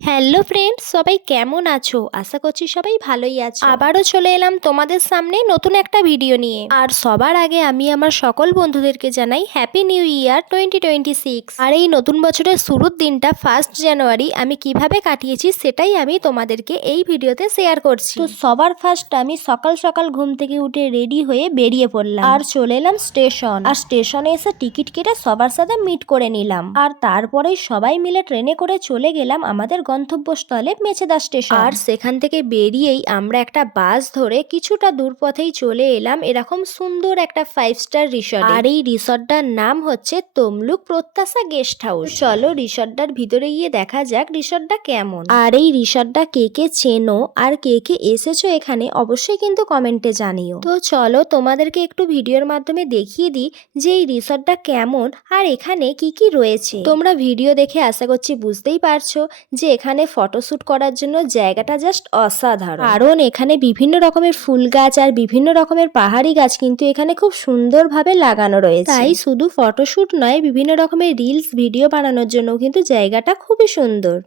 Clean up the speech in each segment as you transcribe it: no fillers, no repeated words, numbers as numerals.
Hello friends, সবাই কেমন আছো? আশা করছি সবাই ভালোই আছো। আবারও চলে এলাম তোমাদের সামনে নতুন একটা ভিডিও নিয়ে। আর সবার আগে আমি আমার সকল বন্ধুদেরকে জানাই হ্যাপি নিউ ইয়ার 2026। আর এই নতুন বছরের শুরুর দিনটা 1 জানুয়ারি আমি কিভাবে কাটিয়েছি সেটাই আমি তোমাদেরকে এই ভিডিওতে শেয়ার করছি। তো সবার ফার্স্ট আমি সকাল সকাল ঘুম থেকে উঠে রেডি হয়ে বেরিয়ে পড়লাম আর চলে এলাম স্টেশন। আর স্টেশনে এসে টিকিট কেটে সবার সাথে মিট করে নিলাম। আর তারপরেই সবাই মিলে ট্রেনে করে চলে গেলাম আমাদের গন্তব্যস্থলে মেচেদা স্টেশন। আর সেখান থেকে বেরিয়েই আমরা একটা বাস ধরে কিছুটা দূর পথেই চলে এলাম এরকম সুন্দর একটা 5 স্টার রিসর্ট। আর এই রিসর্টটার নাম হচ্ছে তমলুক প্রত্যাশা গেস্ট হাউস। চলো রিসর্টটার ভিতরে গিয়ে দেখা যাক রিসর্টটা কেমন। আর এই রিসর্টটা কে কে চেনো আর কে কে এসেছো এখানে অবশ্যই কিন্তু কমেন্টে জানিও। তো চলো তোমাদেরকে একটু ভিডিওর মাধ্যমে দেখিয়ে দিই যে এই রিসর্টটা কেমন আর এখানে কি কি রয়েছে। তোমরা ভিডিও দেখে আশা করছি বুঝতেই পারছো যে এখানে ফটোশুট করার জন্য জায়গাটা জাস্ট অসাধারণ। কারণ এখানে বিভিন্ন রকমের ফুল গাছ আর বিভিন্ন রকমের পাহাড়ি গাছ কিন্তু এখানে খুব সুন্দরভাবে লাগানো রয়েছে। তাই শুধু ফটোশুট নয়, বিভিন্ন রকমের রিলস ভিডিও বানানোর জন্য কিন্তু জায়গাটা খুবই সুন্দর।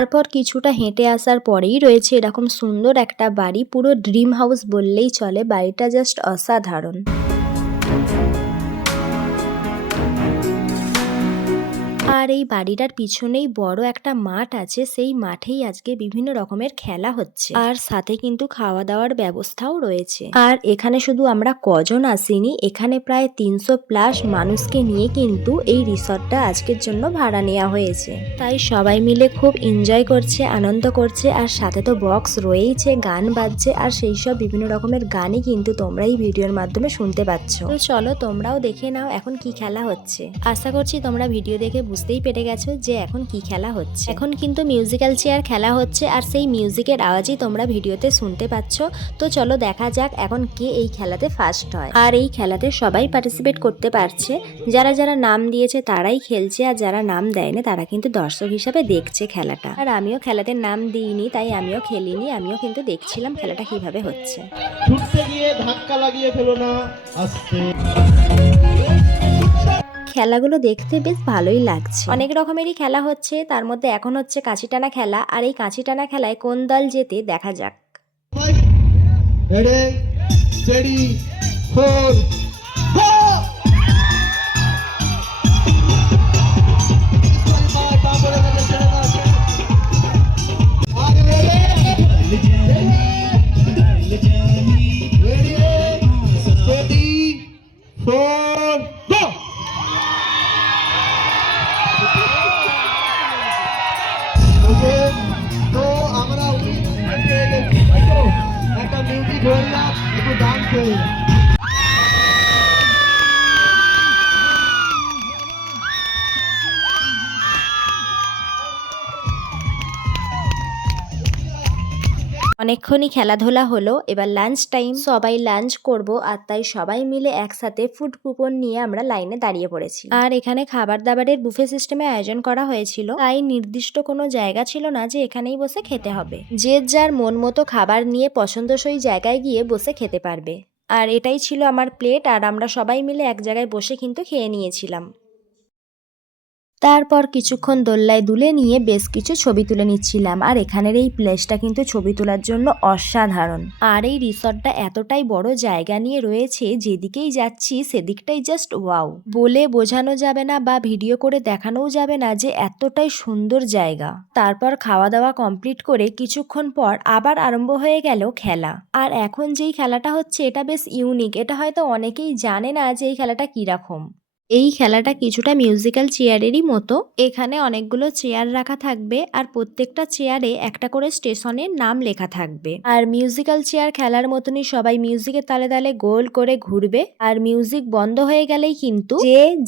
তারপর কিছুটা হেঁটে আসার পরেই রয়েছে এরকম সুন্দর একটা বাড়ি, পুরো ড্রিম হাউস বললেই চলে। বাড়িটা জাস্ট অসাধারণ। আর এই বাড়িটার পিছনেই বড় একটা মাঠ আছে, সেই মাঠেই আজকে বিভিন্ন রকমের খেলা হচ্ছে আর সাথে কিন্তু খাওয়া দাওয়ার ব্যবস্থাও রয়েছে। আর এখানে শুধু আমরা কজন আসিনি, এখানে প্রায় 300+ মানুষকে নিয়ে কিন্তু এই রিসর্টটা আজকের জন্য ভাড়া নেওয়া হয়েছে। তাই সবাই মিলে খুব এনজয় করছে, আনন্দ করছে। আর সাথে তো বক্স রয়েইছে, গান বাজছে আর সেই সব বিভিন্ন রকমের গানই কিন্তু তোমরা এই ভিডিওর মাধ্যমে শুনতে পাচ্ছ। তো চলো তোমরাও দেখে নাও এখন কি খেলা হচ্ছে। আশা করছি তোমরা ভিডিও দেখে বুঝতেই পেরে গেছো যে এখন কি খেলা হচ্ছে। এখন কিন্তু মিউজিক্যাল চেয়ার খেলা হচ্ছে আর সেই মিউজিকের আওয়াজই তোমরা ভিডিওতে শুনতে পাচ্ছ। তো চলো দেখা যাক এখন কে এই খেলাতে ফার্স্ট হয়। আর এই খেলাতে সবাই পার্টিসিপেট করতে পারছে, যারা যারা নাম দিয়েছে তারাই খেলছে আর যারা নাম দেয়নি তারা কিন্তু দর্শক হিসাবে দেখছে খেলাটা। আর আমিও খেলাতে নাম দিইনি, তাই আমিও খেলিনি, আমিও কিন্তু দেখছিলাম খেলাটা কিভাবে হচ্ছে। ছুটতে গিয়ে ধাক্কা লাগিয়ে ফেলো না, আস্তে। খেলাগুলো দেখতে বেশ ভালোই লাগছে, অনেক রকমেরই খেলা হচ্ছে। তার মধ্যে এখন হচ্ছে কাঁচি টানা খেলা, আর এই কাঁচি টানা খেলায় কোন দল জেতে দেখা যাক। রেডি, স্টেডি, ফোর, গো! তো আমরা একটা মিউজিক হইলাম, একটু ডান্স হইলাম। অনেকক্ষণই খেলাধুলা হলো, এবার লাঞ্চ টাইম, সবাই লাঞ্চ করব। আর তাই সবাই মিলে একসাথে ফুড কুপন নিয়ে আমরা লাইনে দাঁড়িয়ে পড়েছি। আর এখানে খাবার দাবারের বুফে সিস্টেমে আয়োজন করা হয়েছিল, তাই নির্দিষ্ট কোনো জায়গা ছিল না যে এখানেই বসে খেতে হবে। যে যার মন মতো খাবার নিয়ে পছন্দসই জায়গায় গিয়ে বসে খেতে পারবে। আর এটাই ছিল আমার প্লেট, আর আমরা সবাই মিলে এক জায়গায় বসে কিন্তু খেয়ে নিয়েছিলাম। তারপর কিছুক্ষণ দোল্লায় দুলে নিয়ে বেশ কিছু ছবি তুলে নিচ্ছিলাম। আর এখানের এই প্লেসটা কিন্তু ছবি তোলার জন্য অসাধারণ। আর এই রিসর্টটা এতটাই বড় জায়গা নিয়ে রয়েছে, যেদিকেই যাচ্ছি সেদিকটাই জাস্ট ওয়াও, বলে বোঝানো যাবে না বা ভিডিও করে দেখানোও যাবে না যে এতটাই সুন্দর জায়গা। তারপর খাওয়া দাওয়া কমপ্লিট করে কিছুক্ষণ পর আবার আরম্ভ হয়ে গেল খেলা। আর এখন যেই খেলাটা হচ্ছে এটা বেশ ইউনিক, এটা হয়তো অনেকেই জানে না যে এই খেলাটা কিরকম। এই খেলাটা কিছুটা মিউজিক্যাল চেয়ারেরই মতো। এখানে অনেকগুলো চেয়ার রাখা থাকবে আর প্রত্যেকটা চেয়ারে একটা করে স্টেশনের নাম লেখা থাকবে। আর মিউজিক্যাল চেয়ার খেলার মতনই সবাই মিউজিকের তালে তালে গোল করে ঘুরবে। আর মিউজিক বন্ধ হয়ে গেলেই কিন্তু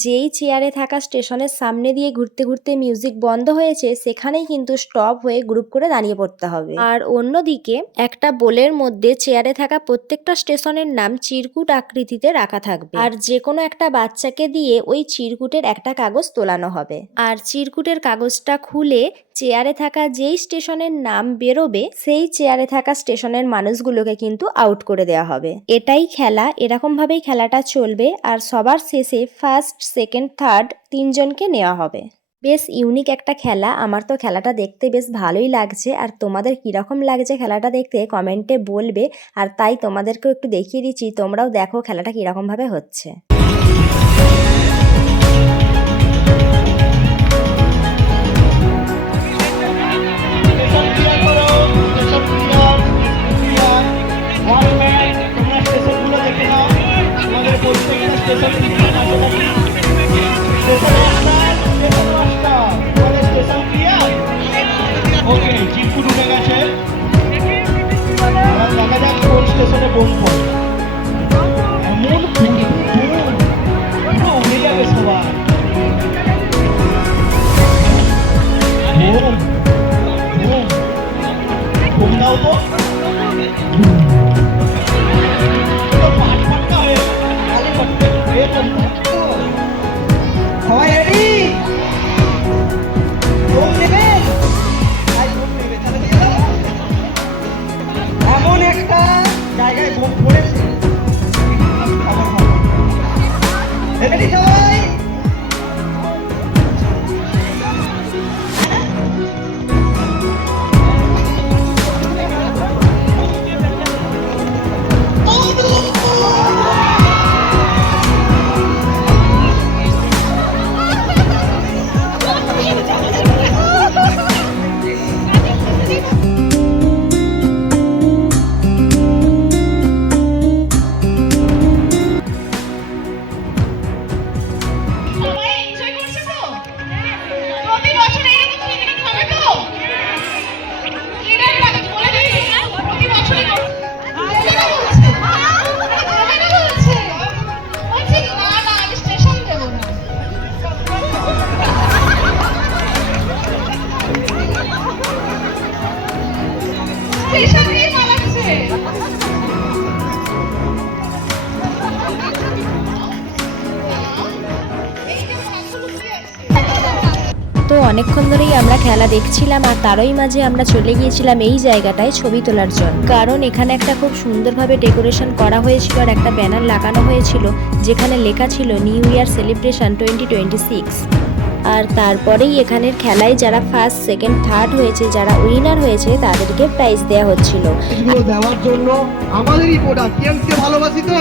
যেই চেয়ারে থাকা স্টেশনের সামনে দিয়ে ঘুরতে ঘুরতে মিউজিক বন্ধ হয়েছে সেখানেই কিন্তু স্টপ হয়ে গ্রুপ করে দাঁড়িয়ে পড়তে হবে। আর অন্যদিকে একটা বোলের মধ্যে চেয়ারে থাকা প্রত্যেকটা স্টেশনের নাম চিরকুট আকৃতিতে রাখা থাকবে। আর যে কোনো একটা বাচ্চাকে দিয়ে দিয়ে ওই চিরকুটের একটা কাগজ তোলানো হবে। আর চিরকুটের কাগজটা খুলে চেয়ারে থাকা যেই স্টেশনের নাম বেরোবে সেই চেয়ারে থাকা স্টেশনের মানুষগুলোকে কিন্তু আউট করে দেওয়া হবে। এটাই খেলা, এরকমভাবেই খেলাটা চলবে। আর সবার শেষে ফার্স্ট, সেকেন্ড, থার্ড তিনজনকে নেওয়া হবে। বেশ ইউনিক একটা খেলা। আমার তো খেলাটা দেখতে বেশ ভালোই লাগছে। আর তোমাদের কীরকম লাগছে খেলাটা দেখতে কমেন্টে বলবে। আর তাই তোমাদেরকেও একটু দেখিয়ে দিচ্ছি, তোমরাও দেখো খেলাটা কীরকমভাবে হচ্ছে। ওকে, চিরকুট উঠে গেছে। এবার দেখা যাক কোন স্টেশনে বসবো। এমন পুরো উড়ে যাবে সবাই। ঘুম ঘুম ঘুম দাও তো। পাট পাট্টা হয়ে খালি করতে এরকম সবাই রেডি? ঘুম নেবেন? এমন একটা জায়গায় বোম পড়েছে, রেডি সবাই? তো অনেকক্ষণ ধরেই আমরা খেলা দেখছিলাম। আর তারই মাঝে আমরা চলে গিয়েছিলাম এই জায়গাটায় ছবি তোলার জন্য। কারণ এখানে একটা খুব সুন্দরভাবে ডেকোরেশন করা হয়েছিল আর একটা ব্যানার লাগানো হয়েছিল যেখানে লেখা ছিল নিউ ইয়ার সেলিব্রেশন 2026। আর তারপরেই এখানের খেলায় যারা ফার্স্ট, সেকেন্ড, থার্ড হয়েছে, যারা উইনার হয়েছে তাদেরকে প্রাইজ দেওয়া হচ্ছিল। এগুলো দেওয়ার জন্য আমাদেরই প্রোডাক্ট, টিএমসকে ভালোবাসি তো,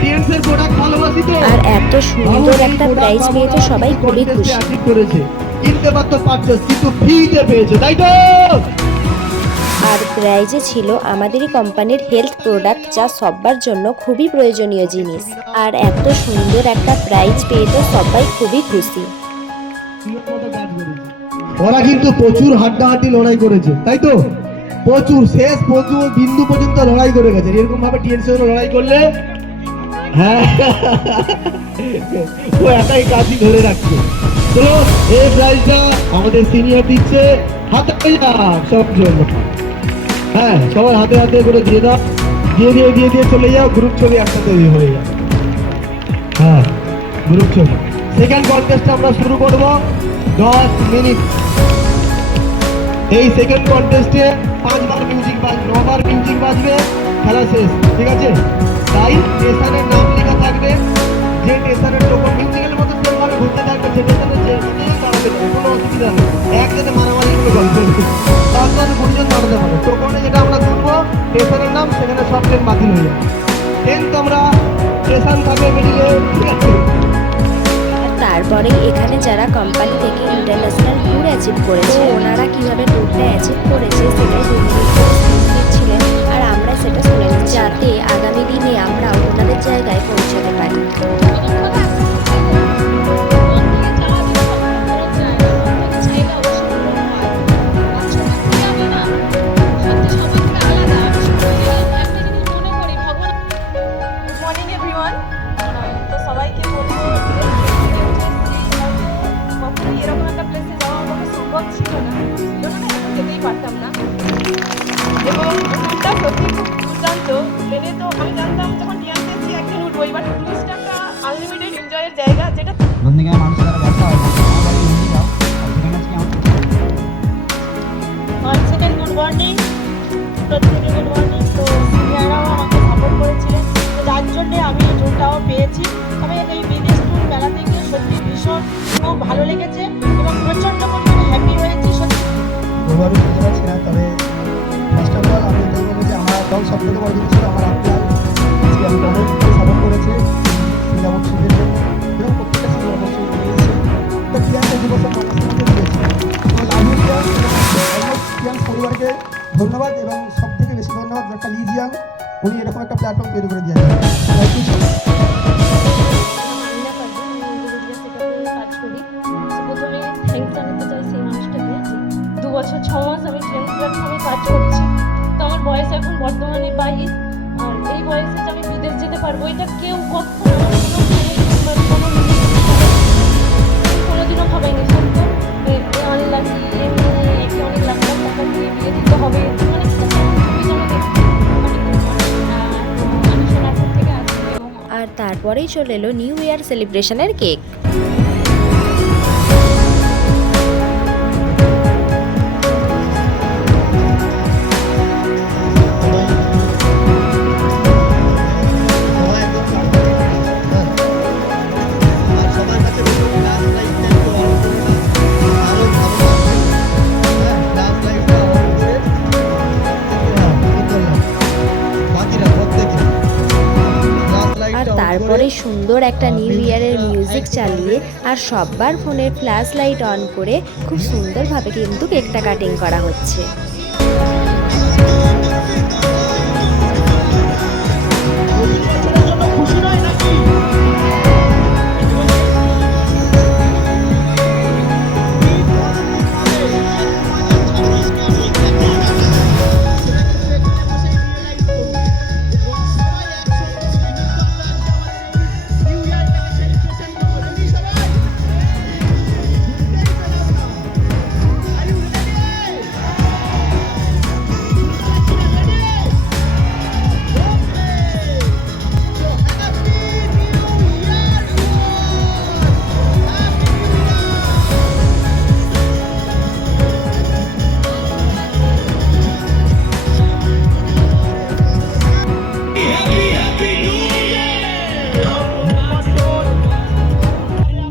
টিএমসের প্রোডাক্ট ভালোবাসি তো। আর এত সুন্দর একটা প্রাইজ পেয়ে তো সবাই খুবই খুশি। করেছে, কিনতে পারতো পারচেস, কিন্তু ফ্রিতে পেয়েছে, তাই তো? আর প্রাইজে ছিল আমাদেরই কোম্পানির হেলথ প্রোডাক্ট, যা সবার জন্য খুবই প্রয়োজনীয় জিনিস। আর এত সুন্দর একটা প্রাইজ পেয়ে তো সবাই খুবই খুশি। ওরা কিন্তু প্রচুর হাড্ডাহাড্ডি লড়াই করেছে, তাই তো? প্রচুর, শেষ প্রচুর বিন্দু পর্যন্ত লড়াই করে গেছে। এরকম ভাবে টিএনসি লড়াই করলে, হ্যাঁ, ও একাই কাজই ধরে রাখছে। চলো, এই প্রাইজটা আমাদের সিনিয়র দিচ্ছে, হাতে যাক সব জন্য। হ্যাঁ, সবার হাতে হাতে করে দিয়ে দাও, দিয়ে চলে যাও। গ্রুপ ছবি একসাথে হয়ে যাও। হ্যাঁ, গ্রুপ ছবি। সেকেন্ড কন্টেস্ট আমরা শুরু করব 10 মিনিট। এই সেকেন্ড কন্টেস্টে 5 বার মিউজিক বাজবে, 9 বার মিউজিক বাজবে, খেলা শেষ, ঠিক আছে? তাই স্টেশনের নাম লেখা থাকবে, যে স্টেশনের টোকন মিউজিকের মতো সেভাবে ঘুরতে থাকবে, যে স্টেশনে যে দাঁড়াবে, কোনো অসুবিধা নেই। একজনে মারামারি করে গল্প, তারপরে গুরুজন দাঁড়াতে পারে। টোকনে যেটা আমরা তুলবো স্টেশনের নাম, সেখানে সব ট্রেন বাতিল হয়ে যাবে। ট্রেন তোমরা স্টেশন থাকবে বেরিয়ে, ঠিক আছে? তারপরে এখানে যারা কোম্পানি থেকে ইন্টারন্যাশনাল ট্যুর অ্যাচিভ করেছে, ওনারা কিভাবে ট্যুরটা অ্যাচিভ করেছে সেটাই দিচ্ছিলেন। আর আমরা সেটা শুনে নিচ্ছি, যাতে আগামী দিনে আমরা ওনাদের জায়গায় পৌঁছাতে পারি। এরকম একটা প্লেসে যাওয়া আমার পক্ষে সম্ভব ছিল না, যেতেই পারতাম না। এবং কয়েকদিন ছিল আমার আত্মীয় আজকে আমি অনেক সাপোর্ট করেছে যেমন সুযোগ এবং প্রত্যেকটা সুযোগ অবশ্যই নিয়েছে তো পিয়াস এই বছর আমাকে দিয়েছে তো লাভ পিয়াস পরিবারকে ধন্যবাদ এবং সব থেকে বেশি ধন্যবাদ একটা লিজিয়ান উনি এরকম একটা প্ল্যাটফর্ম তৈরি করে দিয়েছেন থ্যাংক ইউ সো মাচ। মান্না পারবেন ইন্ডিভিজুয়াল কাজ করি প্রথমে থ্যাংকস জানাতে চাই সেই মানুষটাকে যে 2 বছর 6 মাস আমি ট্রেন্ড প্ল্যাটফর্মে কাজ করছি। তো আমার বয়স এখন বর্তমানে 22 আর এই বয়সে যে আমি বিদেশ যেতে পারবো এটা কেউ কখনো কোনোদিনও ভাবেনি। সত্য আনলাকি এমনি একে অনেক লাখ লাখ টাকা দিয়ে বিয়ে দিতে হবে অনেক আমি সোনারপুর থেকে আসছি এবং আর তারপরেই চলে এলো নিউ ইয়ার সেলিব্রেশনের কেক। সবাই একদম হ্যাঁ আর সবার কাছে বলবো ক্লাস লাইফটা একটু অন করে না আরো ভালো লাগবে হ্যাঁ ক্লাস লাইফটা অন করে বাকিরা প্রত্যেকে ক্লাস আর লাইফটা তারপরে সুন্দর একটা নিউ ইয়ারের মিউজিক চালিয়ে আর সবার ফোনের ফ্ল্যাশ লাইট অন করে খুব সুন্দরভাবে কিন্তু কেকটা কাটিং করা হচ্ছে। বছরের জন্য খুশি নয় নাকি?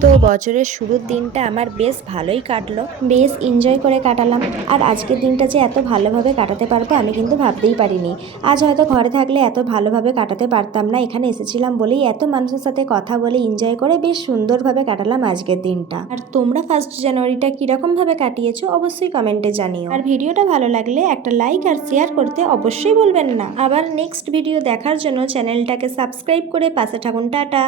তো বছরের শুরুর দিনটা আমার বেশ ভালোই কাটলো, বেশ এনজয় করে কাটালাম। আর আজকের দিনটা যে এত ভালোভাবে কাটাতে পারবো আমি কিন্তু ভাবতেই পারিনি। আজ হয়তো ঘরে থাকলে এত ভালোভাবে কাটাতে পারতাম না, এখানে এসেছিলাম বলেই এত মানুষের সাথে কথা বলে এনজয় করে বেশ সুন্দরভাবে কাটালাম আজকের দিনটা। আর তোমরা 1 জানুয়ারিটা কীরকমভাবে কাটিয়েছো অবশ্যই কমেন্টে জানিও। আর ভিডিওটা ভালো লাগলে একটা লাইক আর শেয়ার করতে অবশ্যই ভুলবেন না। আবার নেক্সট ভিডিও দেখার জন্য চ্যানেলটাকে সাবস্ক্রাইব করে পাশে থাকুন। টাটা।